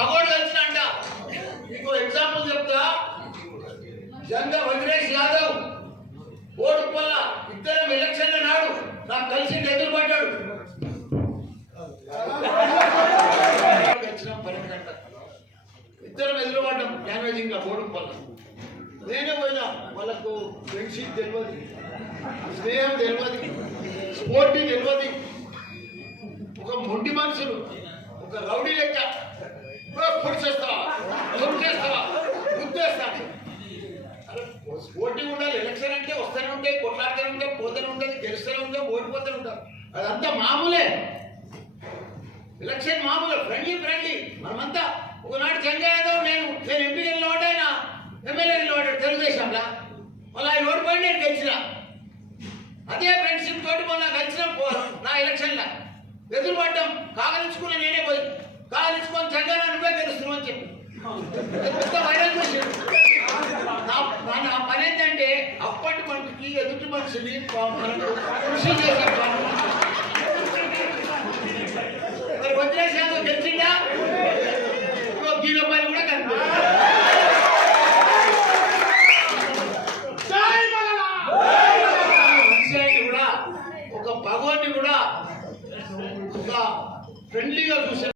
పగోడు కలిసినంట మీకు ఎగ్జాంపుల్ చెప్తా. జంగ వజ్రేష్ యాదవ్ ఓటు వల్ల ఇద్దరం ఎలక్షన్ల నాడు నాకు కలిసి ఎదురు పడ్డాడు. ఇద్దరం ఎదురు పడ్డాం. డ్యామేజింగ్గా ఓటు వల్ల నేనే పోయినా వాళ్ళకు ఫ్రెండ్షిప్ తెలియదు స్నేహం తెలియదు స్పోర్టీ తెలియదు ఒక మొండి మనుషులు ఒక రౌడీ లెక్క. పొడిచేస్తావా దొరికేస్తావా గుర్తేస్తాను అరే ఉండాలి. ఎలక్షన్ అంటే వస్తూనే ఉంటాయి కొట్లాడుతూనే ఉంటాయి పోతూనే ఉంటుంది గెలుస్తూనే ఉంటాం ఓడిపోతూనే ఉంటాం అదంతా మామూలే. ఎలక్షన్ మామూలు. ఫ్రెండ్లీ ఫ్రెండ్లీ మనమంతా ఒకనాడు సంజయ్ యాదవ్ నేను నేను ఎంపీ నిలబడ్డా ఆయన ఎమ్మెల్యే నిలబడ్డాడు తెలుగుదేశంలో. మళ్ళీ ఆయన ఓడిపోయి నేను గెలిచిన. అదే ఫ్రెండ్షిప్ తోటి మొన్న గెలిచిన నా ఎలక్షన్లో ఎదురుపడ్డం. కాగలించుకున్న నేనే పోయి కాగలించుకొని సంజయ్ అప్పటి ఎదుటి మనిషిని పా- మనకు కృషి చేసే వదిలేసాను గెలిచిందా గీలో పని కూడా కనిపిస్తుంది కూడా ఒక భగవాన్ని కూడా ఒక ఫ్రెండ్లీగా చూసే